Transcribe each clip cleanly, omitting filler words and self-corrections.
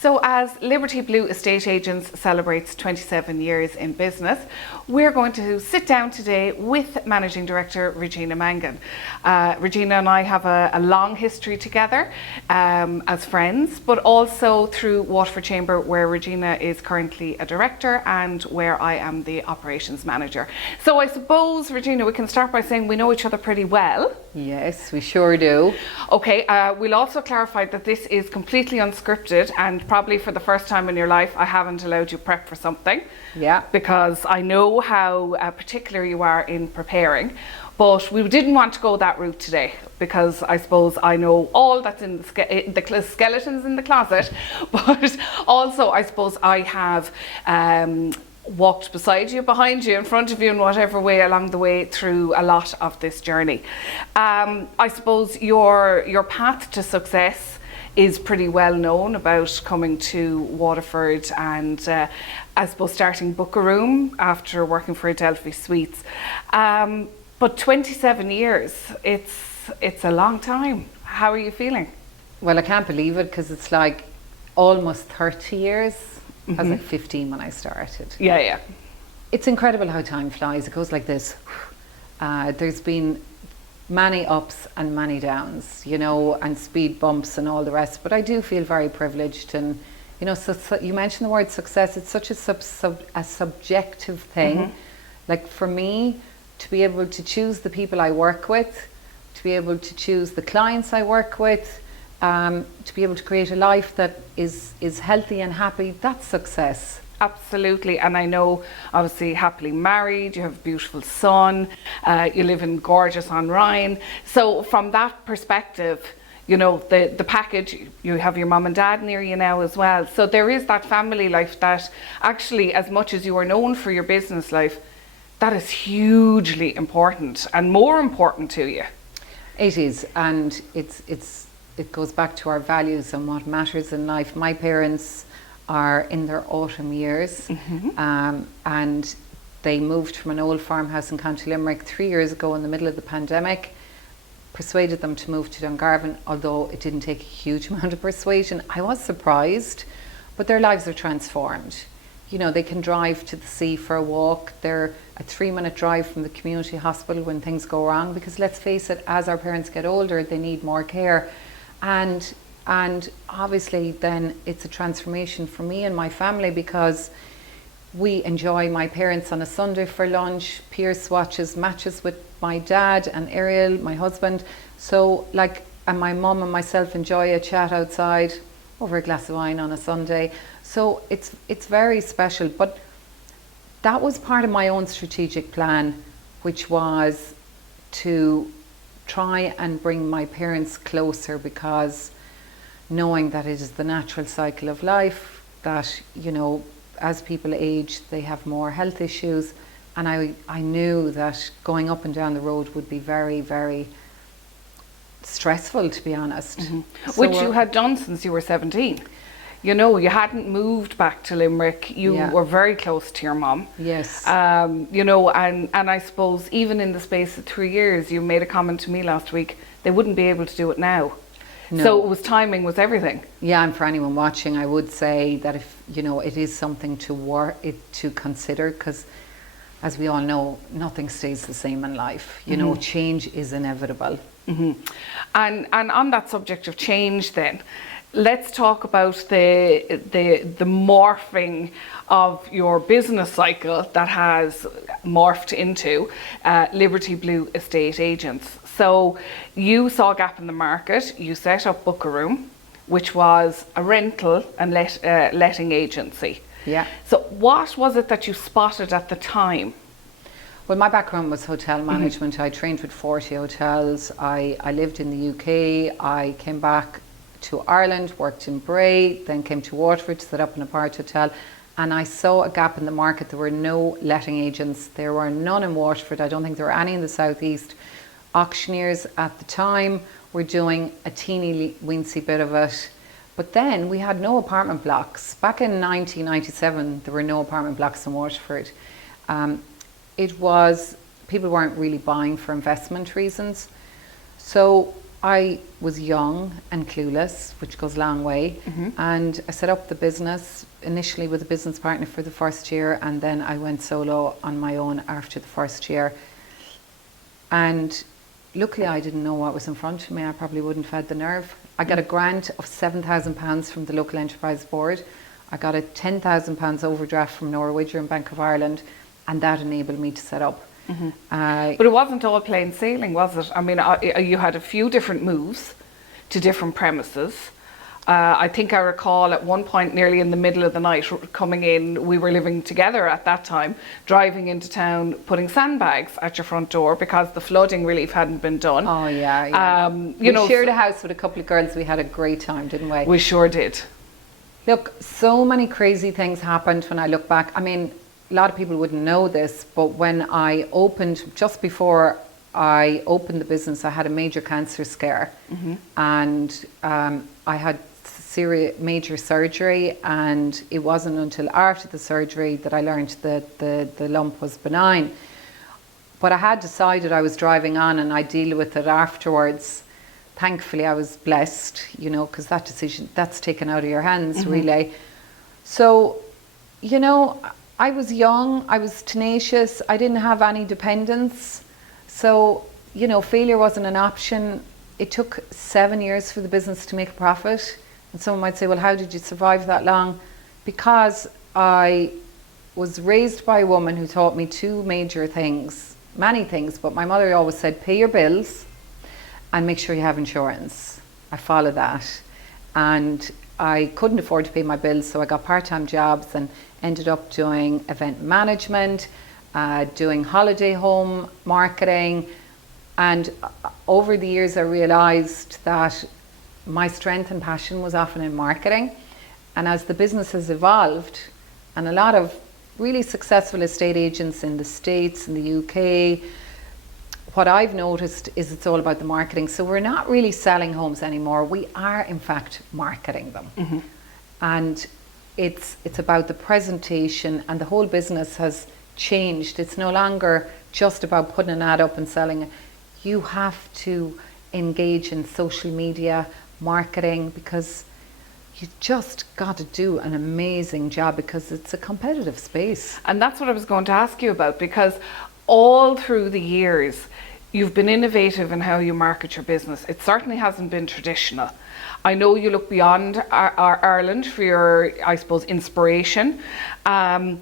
So as Liberty Blue Estate Agents celebrates 27 years in business, we're going to sit down today with Managing Director Regina Mangan. Regina and I have a long history together as friends, but also through Waterford Chamber, where Regina is currently a director and where I am the operations manager. So I suppose, Regina, we can start by saying we know each other pretty well. Yes, we sure do. Okay, we'll also clarify that this is completely unscripted, and probably for the first time in your life I haven't allowed you prep for something. Yeah. Because I know how particular you are in preparing, but we didn't want to go that route today because I suppose I know all that's in the skeletons in the closet, but also I suppose I have walked beside you, behind you, in front of you, in whatever way along the way through a lot of this journey. I suppose your path to success is pretty well known, about coming to Waterford and I suppose starting Book a Room after working for Adelphi Suites. But 27 years, it's a long time. How are you feeling? Well, I can't believe it because it's like almost 30 years. I was like 15 when I started. Yeah. It's incredible how time flies. It goes like this. There's been many ups and many downs, you know, and speed bumps and all the rest. But I do feel very privileged. And, you know, so you mentioned the word success. It's such a subjective thing. Like for me, to be able to choose the people I work with, to be able to choose the clients I work with, to be able to create a life that is healthy and happy, that's success. Absolutely. And I know, obviously, happily married, you have a beautiful son, you live in gorgeous on Rhine. So from that perspective, you know, the package, you have your mum and dad near you now as well. So there is that family life that actually, as much as you are known for your business life, that is hugely important and more important to you. It is, and it goes back to our values and what matters in life. My parents are in their autumn years, and they moved from an old farmhouse in County Limerick 3 years ago in the middle of the pandemic. Persuaded them to move to Dungarvan, although it didn't take a huge amount of persuasion. I was surprised, but their lives are transformed. You know, they can drive to the sea for a walk. They're a 3-minute drive from the community hospital when things go wrong, because let's face it, as our parents get older, they need more care. And obviously then it's a transformation for me and my family, because we enjoy my parents on a Sunday for lunch. Pierce watches matches with my dad and Ariel, my husband. So like, and my mum and myself enjoy a chat outside over a glass of wine on a Sunday. So it's very special. But that was part of my own strategic plan, which was to try and bring my parents closer, because knowing that it is the natural cycle of life, that, you know, as people age, they have more health issues. And I knew that going up and down the road would be very, very stressful, to be honest. So, which you had done since you were 17. You know, you hadn't moved back to Limerick. You were very close to your mum. Yes. You know, and I suppose even in the space of 3 years, you made a comment to me last week, they wouldn't be able to do it now. No. So it was, timing was everything. Yeah, and for anyone watching, I would say that if, you know, it is something to consider, because as we all know, nothing stays the same in life. You know, change is inevitable. And on that subject of change then, let's talk about the morphing of your business cycle that has morphed into Liberty Blue Estate Agents. So you saw a gap in the market, you set up Book a Room, which was a rental and letting agency. Yeah. So what was it that you spotted at the time? Well, my background was hotel management. I trained with 40 hotels. I lived in the UK. I came back to Ireland, worked in Bray, then came to Waterford to set up an apart hotel. And I saw a gap in the market. There were no letting agents. There were none in Waterford. I don't think there were any in the southeast. Auctioneers at the time were doing a teeny weensy bit of it. But then we had no apartment blocks. Back in 1997, there were no apartment blocks in Waterford. It was, people weren't really buying for investment reasons. So I was young and clueless, which goes a long way. And I set up the business initially with a business partner for the first year, and then I went solo on my own after the first year. And luckily I didn't know what was in front of me. I probably wouldn't have had the nerve. I got a grant of £7,000 from the local enterprise board. I got a £10,000 overdraft from Norwegian Bank of Ireland, and that enabled me to set up. But it wasn't all plain sailing, was it? I mean, you had a few different moves to different premises. I think I recall at one point, nearly in the middle of the night, coming in, we were living together at that time, driving into town, putting sandbags at your front door because the flooding relief hadn't been done. Oh, yeah. You know, we shared a house with a couple of girls. We had a great time, didn't we? We sure did. Look, so many crazy things happened when I look back. I mean, a lot of people wouldn't know this, but when I opened, just before I opened the business, I had a major cancer scare. And I had major surgery, and it wasn't until after the surgery that I learned that the lump was benign. But I had decided I was driving on and I'd deal with it afterwards. Thankfully, I was blessed, you know, because that decision, that's taken out of your hands, really. So, you know, I was young, I was tenacious, I didn't have any dependents. So, you know, failure wasn't an option. It took 7 years for the business to make a profit. And someone might say, well, how did you survive that long? Because I was raised by a woman who taught me two major things, many things, but my mother always said, pay your bills and make sure you have insurance. I followed that. And I couldn't afford to pay my bills, so I got part-time jobs and ended up doing event management, doing holiday home marketing. And over the years, I realized that my strength and passion was often in marketing. And as the business has evolved, and a lot of really successful estate agents in the States, in the UK, what I've noticed is it's all about the marketing. So we're not really selling homes anymore. We are, in fact, marketing them. And it's about the presentation, and the whole business has changed. It's no longer just about putting an ad up and selling it. You have to engage in social media marketing, because you just got to do an amazing job, because it's a competitive space. And that's what I was going to ask you about, because all through the years you've been innovative in how you market your business. It certainly hasn't been traditional. I know you look beyond our Ireland for your, I suppose, inspiration. And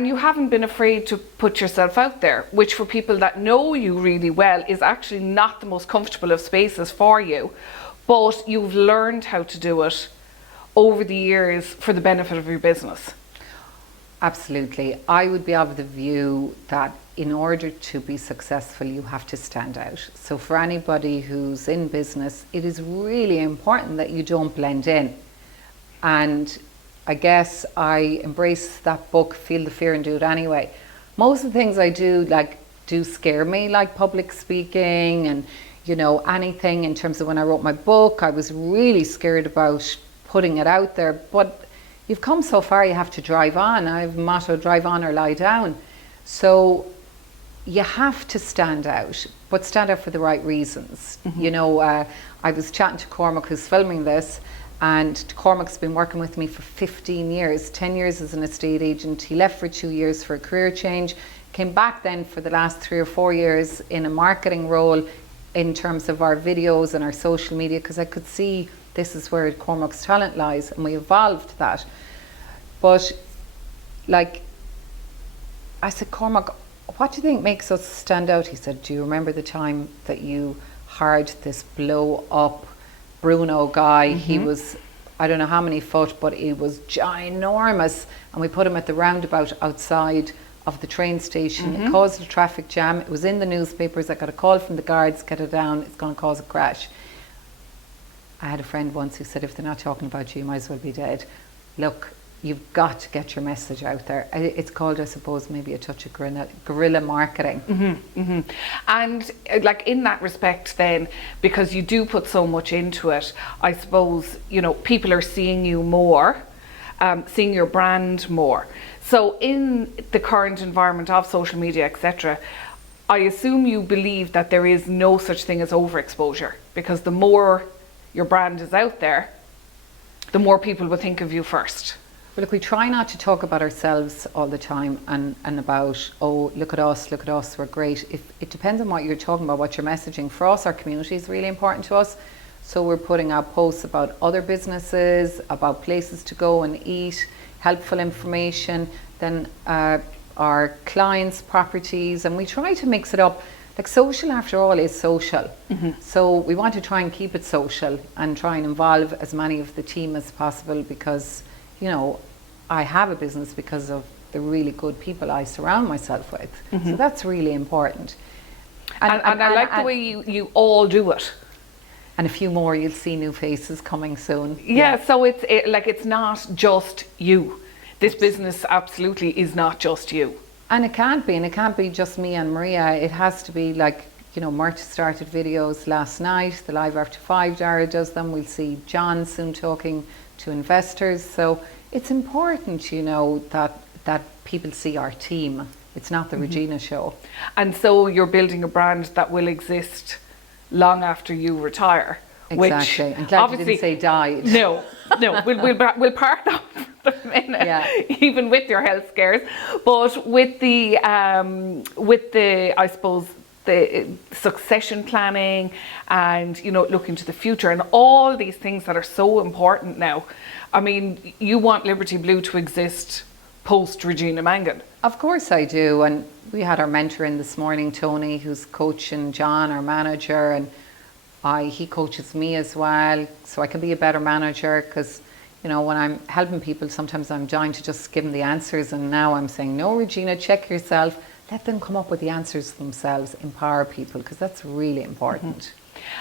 you haven't been afraid to put yourself out there, which for people that know you really well is actually not the most comfortable of spaces for you. But you've learned how to do it over the years for the benefit of your business. Absolutely. I would be of the view that in order to be successful, you have to stand out. So for anybody who's in business, it is really important that you don't blend in. And I guess I embrace that book, Feel the Fear and Do It Anyway. Most of the things I do scare me, like public speaking and, you know, anything in terms of when I wrote my book, I was really scared about putting it out there. But you've come so far, you have to drive on. I have a motto, drive on or lie down. So you have to stand out, but stand out for the right reasons. You know, I was chatting to Cormac, who's filming this, and Cormac's been working with me for 15 years, 10 years as an estate agent. He left for 2 years for a career change, came back then for the last 3 or 4 years in a marketing role in terms of our videos and our social media, because I could see this is where Cormac's talent lies, and we evolved that. But like, I said, Cormac, what do you think makes us stand out? He said, do you remember the time that you hired this blow up Bruno guy? He was, I don't know how many foot, but he was ginormous, and we put him at the roundabout outside of the train station. It caused a traffic jam. It was in the newspapers. I got a call from the guards, get it down, it's going to cause a crash. I had a friend once who said, if they're not talking about you, you might as well be dead. Look, you've got to get your message out there. It's called, I suppose, maybe a touch of guerrilla marketing. And like in that respect then, because you do put so much into it, I suppose, you know, people are seeing you more, seeing your brand more. So in the current environment of social media, etc., I assume you believe that there is no such thing as overexposure, because the more your brand is out there, the more people will think of you first. Well, look, we try not to talk about ourselves all the time and about, oh, look at us, we're great. It depends on what you're talking about, what you're messaging. For us, our community is really important to us. So we're putting out posts about other businesses, about places to go and eat, helpful information, then our clients' properties, and we try to mix it up. Like, social, after all, is social. So we want to try and keep it social and try and involve as many of the team as possible, because, you know, I have a business because of the really good people I surround myself with. So that's really important. And I like the way you all do it. And a few more, you'll see new faces coming soon. Yeah, so it's not just you. This business absolutely is not just you. And it can't be, and it can't be just me and Maria. It has to be, like, you know, Mert started videos last night, the Live After 5, Dara does them. We'll see John soon talking to investors. So it's important, you know, that people see our team. It's not the Regina show. And so you're building a brand that will exist long after you retire. Exactly. Which I'm glad obviously, you didn't say died. No, we'll park that for the minute, even with your health scares. But with the I suppose, the succession planning and, you know, looking to the future and all these things that are so important now. I mean, you want Liberty Blue to exist post Regina Mangan. Of course I do. And we had our mentor in this morning, Tony, who's coaching John, our manager, and he coaches me as well, so I can be a better manager, because, you know, when I'm helping people, sometimes I'm dying to just give them the answers, and now I'm saying, no, Regina, check yourself, let them come up with the answers themselves, empower people, because that's really important.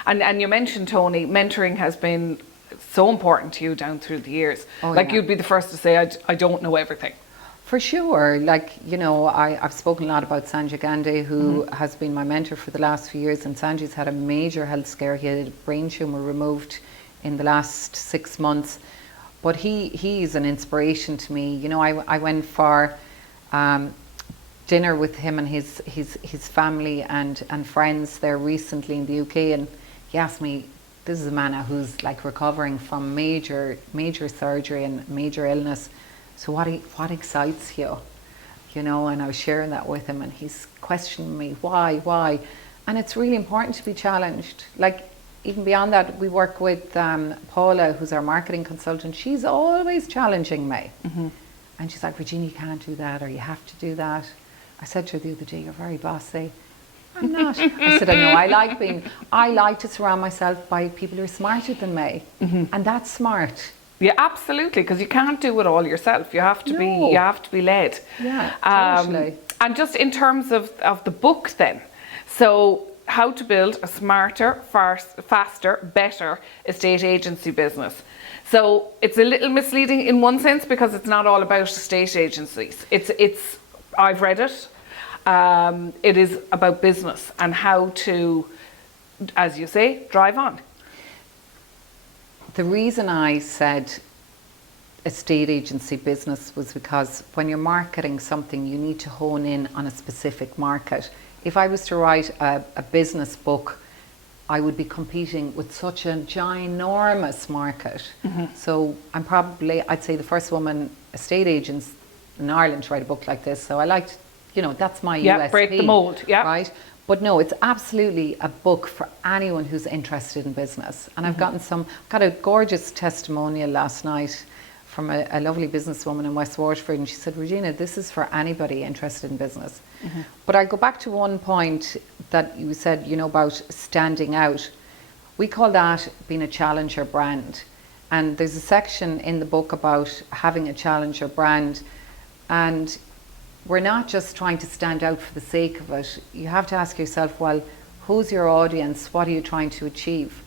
And you mentioned, Tony, mentoring has been so important to you down through the years. You'd be the first to say, I don't know everything. For sure. Like, you know, I've spoken a lot about Sanjay Gandhi, who has been my mentor for the last few years, and Sanjay's had a major health scare. He had a brain tumour removed in the last 6 months. But he's an inspiration to me. You know, I went for dinner with him and his family and friends there recently in the UK, and he asked me, this is a man who's like recovering from major surgery and major illness. So what excites you? You know, and I was sharing that with him, and he's questioning me, why? And it's really important to be challenged. Like, even beyond that, we work with Paula, who's our marketing consultant. She's always challenging me. And she's like, Regina, you can't do that, or you have to do that. I said to her the other day, you're very bossy. I'm not. I said, I know, I like to surround myself by people who are smarter than me. And that's smart. Yeah, absolutely, because you can't do it all yourself. You have to be led. Yeah, totally. And just in terms of the book then, so how to build a smarter, faster, better estate agency business. So it's a little misleading in one sense, because it's not all about estate agencies. It's I've read it. It is about business and how to, as you say, drive on. The reason I said estate agency business was because when you're marketing something, you need to hone in on a specific market. If I was to write a business book, I would be competing with such a ginormous market. So I'd say the first woman estate agents in Ireland to write a book like this. So I liked, you know, that's my USP. Break the mold, right? But no, it's absolutely a book for anyone who's interested in business. And I've got a gorgeous testimonial last night from a lovely businesswoman in West Waterford, and she said, Regina, this is for anybody interested in business. But I go back to one point that you said, you know, about standing out. We call that being a challenger brand. And there's a section in the book about having a challenger brand. And we're not just trying to stand out for the sake of it. You have to ask yourself, well, who's your audience? What are you trying to achieve?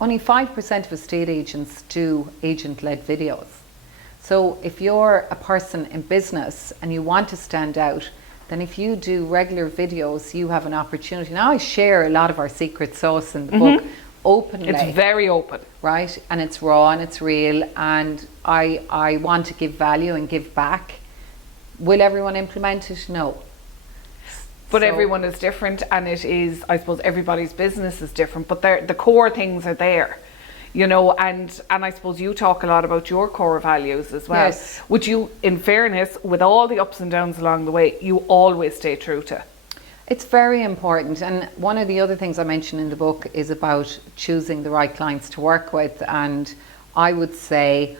Only 5% of estate agents do agent-led videos. So if you're a person in business and you want to stand out, then if you do regular videos, you have an opportunity. Now, I share a lot of our secret sauce in the book openly. It's very open. Right? And it's raw and it's real, and I want to give value and give back. Will everyone implement it? No. But So- everyone is different, and it is, I suppose, everybody's business is different, but the core things are there, you know, and I suppose you talk a lot about your core values as well. Yes. Would you, in fairness, with all the ups and downs along the way, you always stay true to? It's very important, and one of the other things I mentioned in the book is about choosing the right clients to work with, and I would say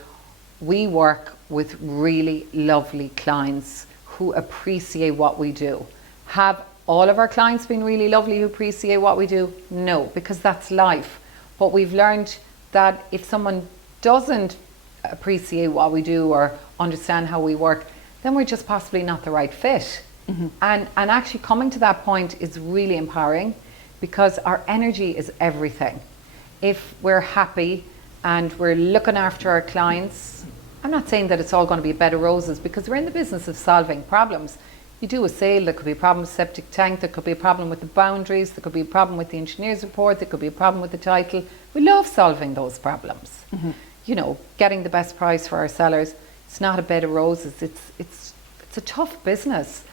we work with really lovely clients who appreciate what we do. Have all of our clients been really lovely who appreciate what we do? No, because that's life. But we've learned that if someone doesn't appreciate what we do or understand how we work, then we're just possibly not the right fit. And actually coming to that point is really empowering, because our energy is everything. If we're happy and we're looking after our clients, I'm not saying that it's all going to be a bed of roses, because we're in the business of solving problems. You do a sale, there could be a problem with septic tank, there could be a problem with the boundaries, there could be a problem with the engineer's report, there could be a problem with the title. We love solving those problems. You know, getting the best price for our sellers. It's not a bed of roses. It's a tough business,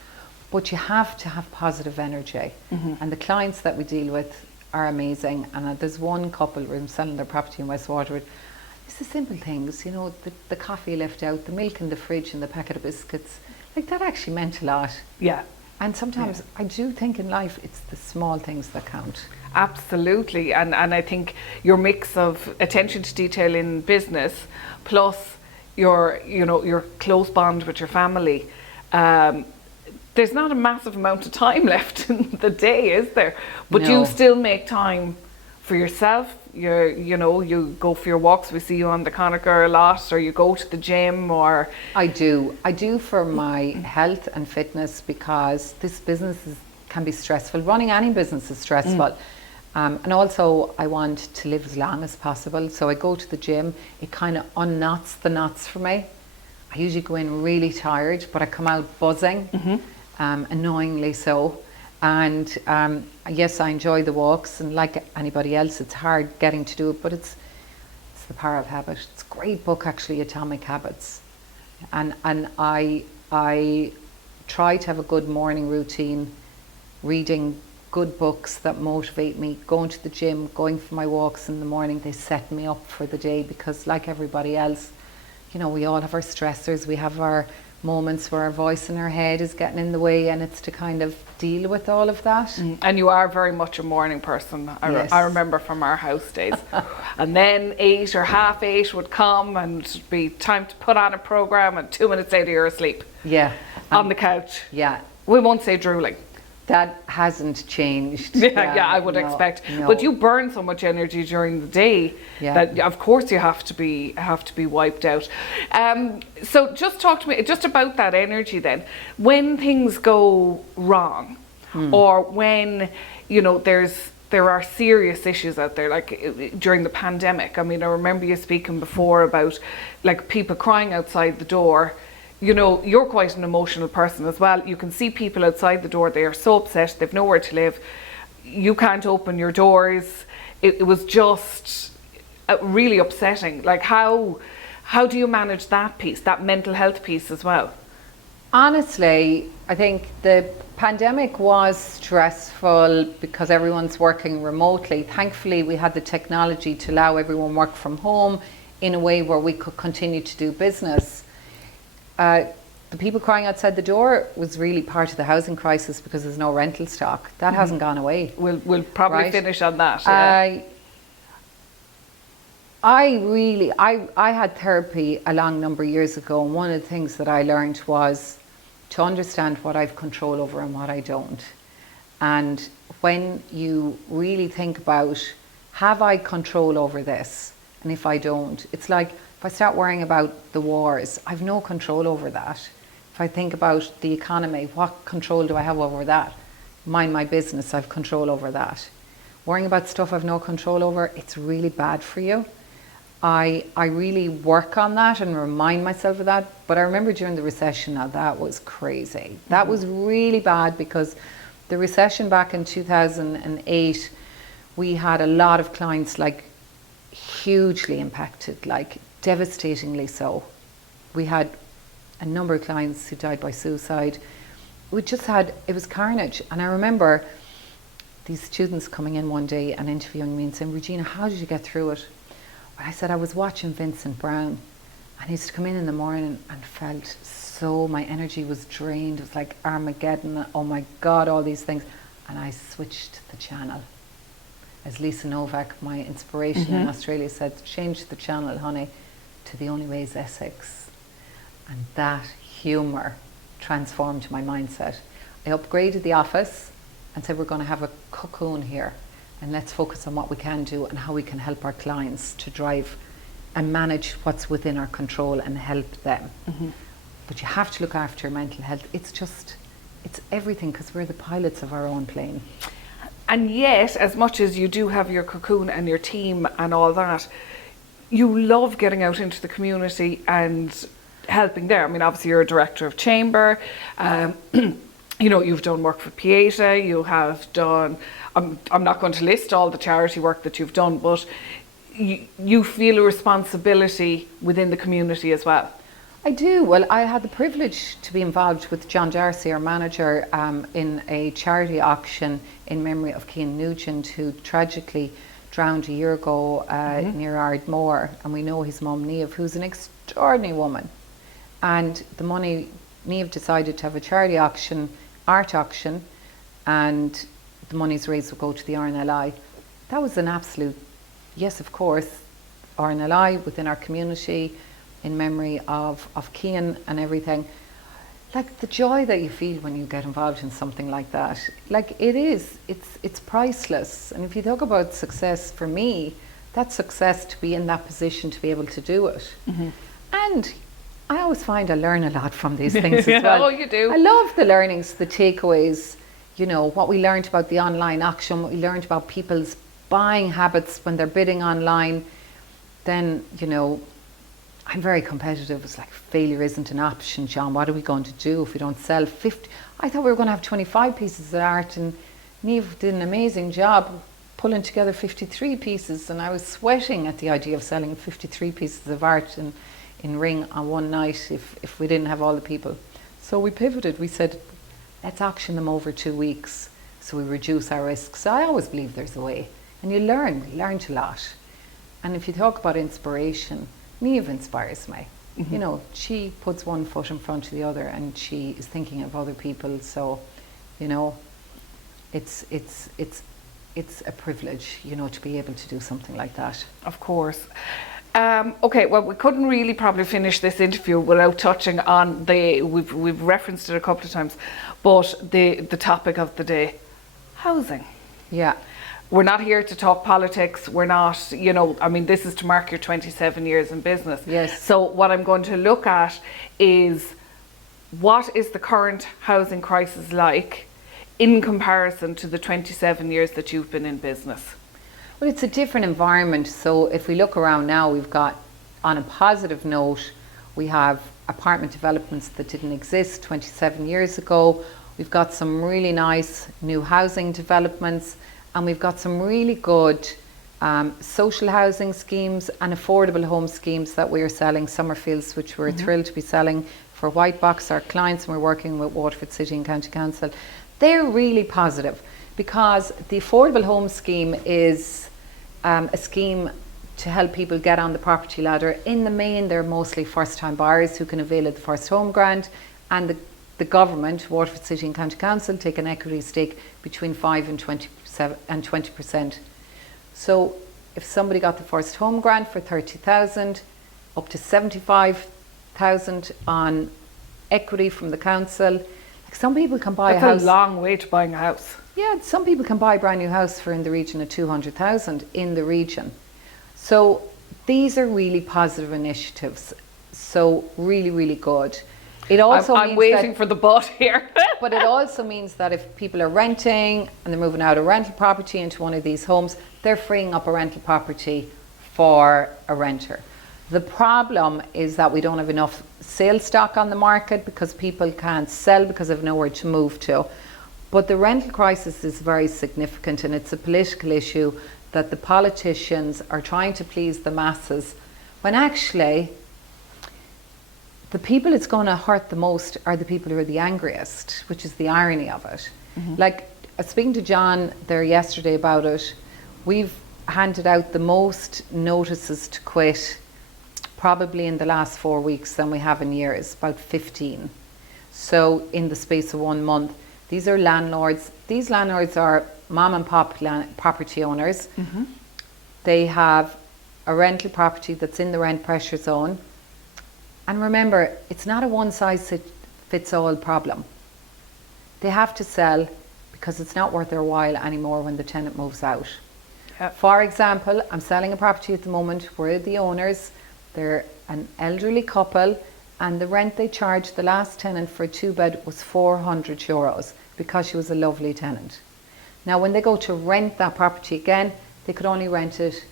but you have to have positive energy. And the clients that we deal with are amazing. And there's one couple who are selling their property in West Waterford. It's the simple things, you know, the coffee left out, the milk in the fridge and the packet of biscuits. Like, that actually meant a lot. Yeah. And sometimes I do think in life it's the small things that count. Absolutely, and I think your mix of attention to detail in business plus your, you know, your close bond with your family, there's not a massive amount of time left in the day, is there? But No. you still make time for yourself. You know, you go for your walks. We see you on the Connacher a lot, or you go to the gym, or I do for my health and fitness, because this business can be stressful. Running any business is stressful. And also I want to live as long as possible. So I go to the gym. It kind of unknots the knots for me. I usually go in really tired, but I come out buzzing, annoyingly so. And yes, I enjoy the walks, and like anybody else, it's hard getting to do it, but it's the power of habit. It's a great book, actually, Atomic Habits. And I try to have a good morning routine, reading good books that motivate me, going to the gym, going for my walks in the morning. They set me up for the day, because like everybody else, you know, we all have our stressors. We have our moments where our voice in our head is getting in the way, and it's to kind of deal with all of that. And you are very much a morning person. Yes. I remember from our house days. And then 8 or half 8 would come, and it'd be time to put on a programme, and 2 minutes later you're asleep Yeah. on the couch. Yeah. We won't say drooling. That hasn't changed. Yeah, I would expect. No. But you burn so much energy during the day that, of course, you have to be wiped out. So just talk to me just about that energy then. When things go wrong, or when, you know, there are serious issues out there, like during the pandemic. I mean, I remember you speaking before about like people crying outside the door. You know, you're quite an emotional person as well. You can see people outside the door, they are so upset, they've nowhere to live. You can't open your doors. It was just really upsetting. Like, how do you manage that piece, that mental health piece as well? Honestly, I think the pandemic was stressful because everyone's working remotely. Thankfully, we had the technology to allow everyone work from home in a way where we could continue to do business. The people crying outside the door was really part of the housing crisis, because there's no rental stock. That hasn't gone away. We'll probably finish on that. Yeah. I had therapy a long number of years ago, and one of the things that I learned was to understand what I've control over and what I don't. And when you really think about, have I control over this? And if I don't, it's like, if I start worrying about the wars, I've no control over that. If I think about the economy, what control do I have over that? Mind my business, I've control over that. Worrying about stuff I've no control over, it's really bad for you. I really work on that and remind myself of that. But I remember during the recession, now that was crazy. That was really bad, because the recession back in 2008, we had a lot of clients like hugely impacted, like devastatingly so. We had a number of clients who died by suicide. it was carnage. And I remember these students coming in one day and interviewing me and saying, Regina, how did you get through it? I said, I was watching Vincent Brown, and he used to come in the morning and felt so, my energy was drained. It was like Armageddon, oh my God, all these things. And I switched the channel. As Lisa Novak, my inspiration in Australia, said, change the channel, honey, to The Only Way is Essex. And that humour transformed my mindset. I upgraded the office and said, we're going to have a cocoon here, and let's focus on what we can do and how we can help our clients to drive and manage what's within our control and help them. But you have to look after your mental health. It's everything, because we're the pilots of our own plane. And yet, as much as you do have your cocoon and your team and all that, you love getting out into the community and helping there. I mean, obviously you're a director of chamber, you know, you've done work for Pieta, you have done, I'm not going to list all the charity work that you've done, but you feel a responsibility within the community as well. I do. Well, I had the privilege to be involved with John Darcy, our manager, in a charity auction in memory of Cian Nugent, who tragically drowned a year ago near Ardmore. And we know his mum, Niamh, who's an extraordinary woman. And the money, Niamh decided to have a charity auction, art auction, and the monies raised will go to the RNLI. That was an absolute, yes, of course, RNLI within our community, in memory of Cian and everything. Like the joy that you feel when you get involved in something like that, like it's priceless. And if you talk about success, for me, that's success to be in that position to be able to do it. And I always find I learn a lot from these things as well. Oh, you do. I love the learnings, the takeaways, you know, what we learned about the online auction, what we learned about people's buying habits when they're bidding online. Then, you know, I'm very competitive. It's like, failure isn't an option, John. What are we going to do if we don't sell 50? I thought we were going to have 25 pieces of art, and Niamh did an amazing job pulling together 53 pieces, and I was sweating at the idea of selling 53 pieces of art in Ring on one night if we didn't have all the people. So we pivoted. We said, let's auction them over 2 weeks so we reduce our risks. So I always believe there's a way. And we learned a lot. And if you talk about inspiration, Niamh inspires me. You know, she puts one foot in front of the other, and she is thinking of other people. So, you know, it's a privilege, you know, to be able to do something like that. Of course. Okay, well, we couldn't really probably finish this interview without touching on we've referenced it a couple of times, but the topic of the day, housing. Yeah. We're not here to talk politics. We're not, you know, I mean, this is to mark your 27 years in business. Yes. So what I'm going to look at is, what is the current housing crisis like in comparison to the 27 years that you've been in business? Well, it's a different environment. So if we look around now, we've got, on a positive note, we have apartment developments that didn't exist 27 years ago. We've got some really nice new housing developments, and we've got some really good social housing schemes and affordable home schemes that we are selling. Summerfields, which we're thrilled to be selling for White Box, our clients, and we're working with Waterford City and County Council. They're really positive, because the affordable home scheme is a scheme to help people get on the property ladder. In the main, they're mostly first-time buyers who can avail of the first home grant, and the government, Waterford City and County Council, take an equity stake between 5 and 20%. So if somebody got the first home grant for 30,000, up to 75,000 on equity from the council. Like, some people can buy a house. That's a long way to buying a house. Yeah, some people can buy a brand new house for in the region of 200,000 in the region. So these are really positive initiatives. So really, really good. It also I'm waiting for the but here. But it also means that if people are renting and they're moving out of rental property into one of these homes, they're freeing up a rental property for a renter. The problem is that we don't have enough sales stock on the market, because people can't sell because they've nowhere to move to. But the rental crisis is very significant, and it's a political issue that the politicians are trying to please the masses, when actually the people it's going to hurt the most are the people who are the angriest, which is the irony of it. Like, I was speaking to John there yesterday about it. We've handed out the most notices to quit probably in the last 4 weeks than we have in years, about 15. So in the space of 1 month, these are landlords. These landlords are mom and pop property owners. They have a rental property that's in the rent pressure zone. And remember, it's not a one-size-fits-all problem. They have to sell because it's not worth their while anymore when the tenant moves out. Yep. For example, I'm selling a property at the moment where the owners, they're an elderly couple, and the rent they charged the last tenant for a 2-bed was €400 because she was a lovely tenant. Now, when they go to rent that property again, they could only rent it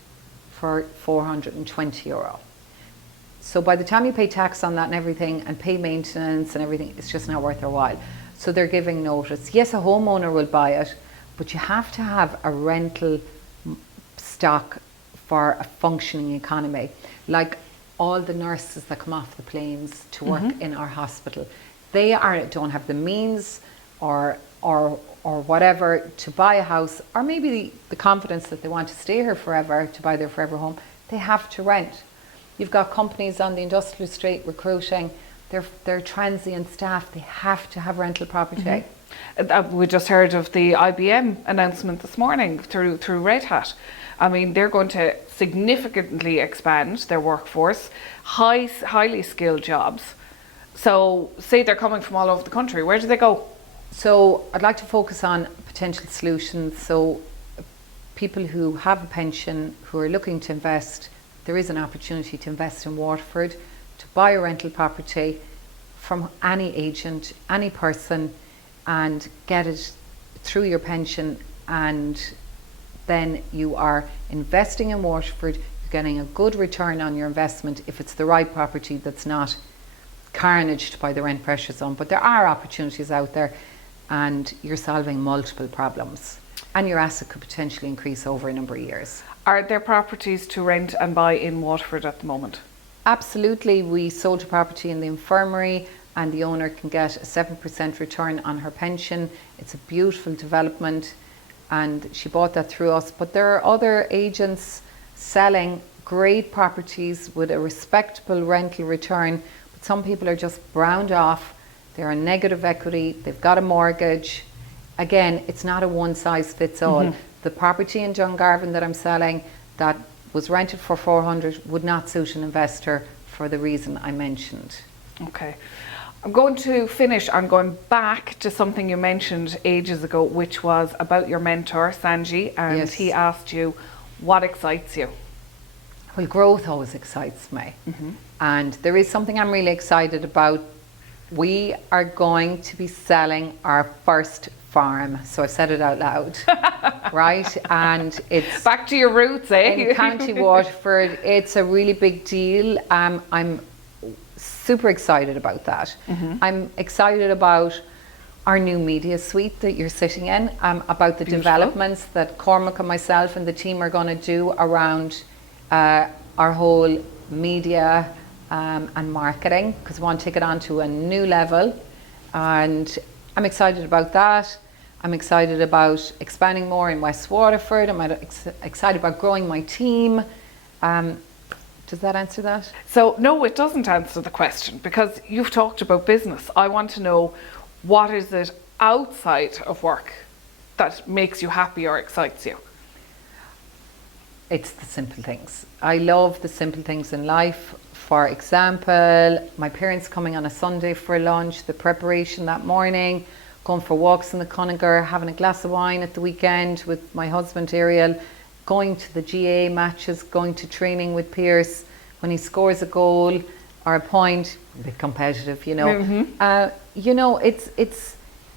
for €420. So by the time you pay tax on that and everything, and pay maintenance and everything, it's just not worth their while. So they're giving notice. Yes, a homeowner will buy it, but you have to have a rental stock for a functioning economy. Like all the nurses that come off the planes to work in our hospital, they don't have the means or whatever to buy a house, or maybe the confidence that they want to stay here forever, to buy their forever home. They have to rent. You've got companies on the industrial estate recruiting. They're transient staff. They have to have rental property. We just heard of the IBM announcement this morning through Red Hat. I mean, they're going to significantly expand their workforce, highly skilled jobs. So say they're coming from all over the country, where do they go? So I'd like to focus on potential solutions. So people who have a pension, who are looking to invest, there is an opportunity to invest in Waterford, to buy a rental property from any agent, any person, and get it through your pension, and then you are investing in Waterford. You're getting a good return on your investment if it's the right property that's not carnaged by the rent pressure zone. But there are opportunities out there, and you're solving multiple problems, and your asset could potentially increase over a number of years. Are there properties to rent and buy in Waterford at the moment? Absolutely. We sold a property in the infirmary, and the owner can get a 7% return on her pension. It's a beautiful development, and she bought that through us. But there are other agents selling great properties with a respectable rental return, but some people are just browned off. They're on negative equity, they've got a mortgage. Again, it's not a one-size-fits-all. The property in Dungarvan that I'm selling that was rented for 400 would not suit an investor for the reason I mentioned. Okay. I'm going to finish on going back to something you mentioned ages ago, which was about your mentor, Sanji, and Yes. he asked you, what excites you? Well, growth always excites me. And there is something I'm really excited about. We are going to be selling our first farm. So I've said it out loud, right? And it's Back to your roots, eh? in County Waterford. It's a really big deal. I'm super excited about that. I'm excited about our new media suite that you're sitting in, about the developments that Cormac and myself and the team are going to do around our whole media and marketing, because we want to take it on to a new level. And I'm excited about that. I'm excited about expanding more in West Waterford. I'm excited about growing my team. Does that answer that? So no, it doesn't answer the question, because you've talked about business. I want to know, what is it outside of work that makes you happy or excites you? It's the simple things. I love the simple things in life. For example, my parents coming on a Sunday for lunch, the preparation that morning, going for walks in the Conager, having a glass of wine at the weekend with my husband Ariel, going to the GA matches, going to training with Pierce. When he scores a goal or a point, a bit competitive, you know. You know, it's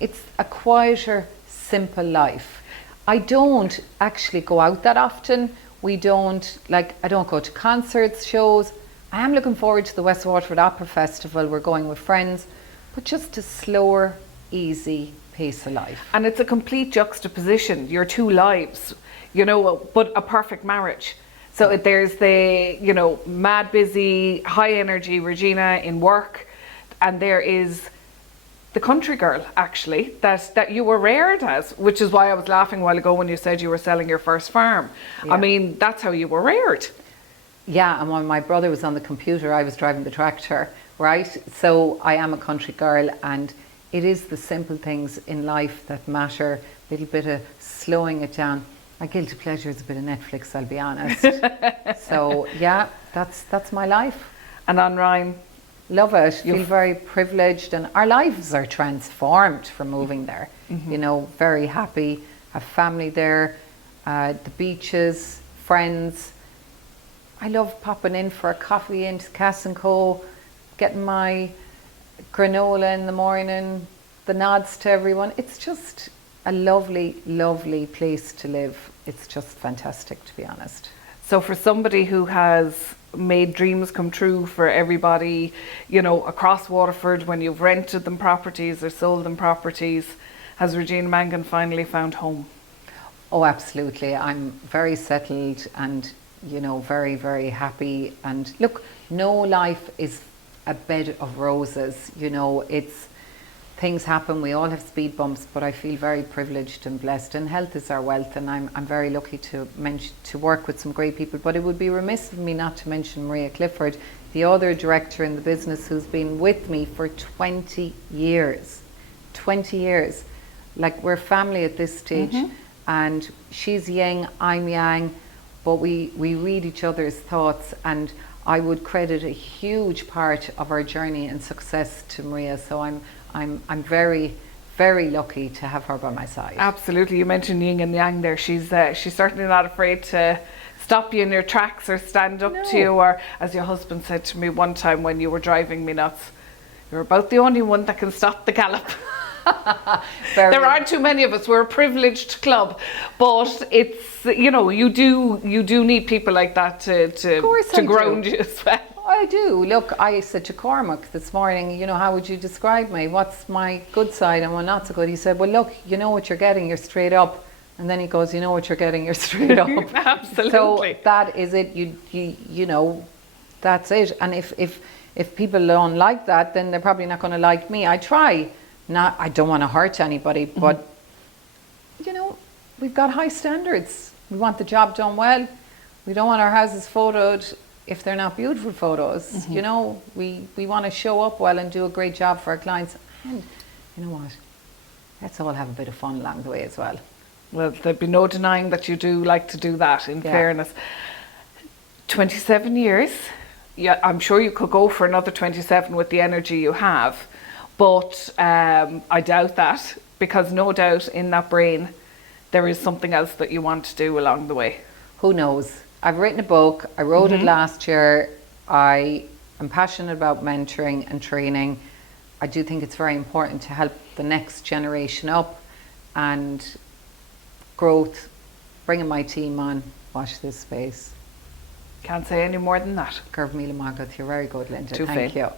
a quieter, simple life. I don't actually go out that often. I don't go to concerts, shows. I am looking forward to the West Waterford Opera Festival. We're going with friends, but just a slower, easy pace of life. And it's a complete juxtaposition, your two lives, you know, but a perfect marriage. So there's the, you know, mad busy, high energy Regina in work, and there is the country girl, actually, that you were reared as, which is why I was laughing a while ago when you said you were selling your first farm. Yeah. I mean, that's how you were reared. Yeah, and when my brother was on the computer, I was driving the tractor, right? So I am a country girl, and it is the simple things in life that matter, a little bit of slowing it down. My guilty pleasure is a bit of Netflix, I'll be honest. So yeah, that's my life. And on Ryan, love it. Feel very privileged, and our lives are transformed from moving there. You know, very happy, have family there, the beaches, friends. I love popping in for a coffee into Cass & Co, getting my granola in the morning, the nods to everyone. It's just a lovely, lovely place to live. It's just fantastic, to be honest. so for somebody who has made dreams come true for everybody, you know, across Waterford, when you've rented them properties or sold them properties, has Regina Mangan finally found home? Oh, absolutely. I'm very settled and, you know, very, very happy. And look, no life is a bed of roses. You know, it's things happen. We all have speed bumps, but I feel very privileged and blessed. And health is our wealth. And I'm very lucky to work with some great people. But it would be remiss of me not to mention Maria Clifford, the other director in the business, who's been with me for 20 years. 20 years. Like, we're family at this stage. And she's yang, I'm yang, but we read each other's thoughts, and I would credit a huge part of our journey and success to Maria. So I'm very, very lucky to have her by my side. Absolutely. You mentioned yin and yang there. She's certainly not afraid to stop you in your tracks or stand up to you, or as your husband said to me one time when you were driving me nuts, you're about the only one that can stop the gallop. There aren't too many of us. We're a privileged club, but it's, you know, you do need people like that to ground you as well. I do. Look, I said to Cormac this morning, you know, how would you describe me? What's my good side and what not so good? He said, well, look, you know what you're getting, you're straight up. And then he goes, you know what you're getting, you're straight up. Absolutely. So that is it. You know, that's it. And if people don't like that, then they're probably not going to like me. I try. I don't want to hurt anybody, but you know, we've got high standards. We want the job done well. We don't want our houses photoed if they're not beautiful photos. You know, we want to show up well and do a great job for our clients. And you know what? Let's all have a bit of fun along the way as well. Well, there'd be no denying that you do like to do that, in fairness. 27 years. Yeah, I'm sure you could go for another 27 with the energy you have. But I doubt that, because no doubt in that brain there is something else that you want to do along the way. Who knows? I've written a book. I wrote it last year. I am passionate about mentoring and training. I do think it's very important to help the next generation up, and growth, bringing my team on, watch this space. Can't say any more than that. Curve Mila Margaret, you're very good, Lynda. Too Thank fair. you.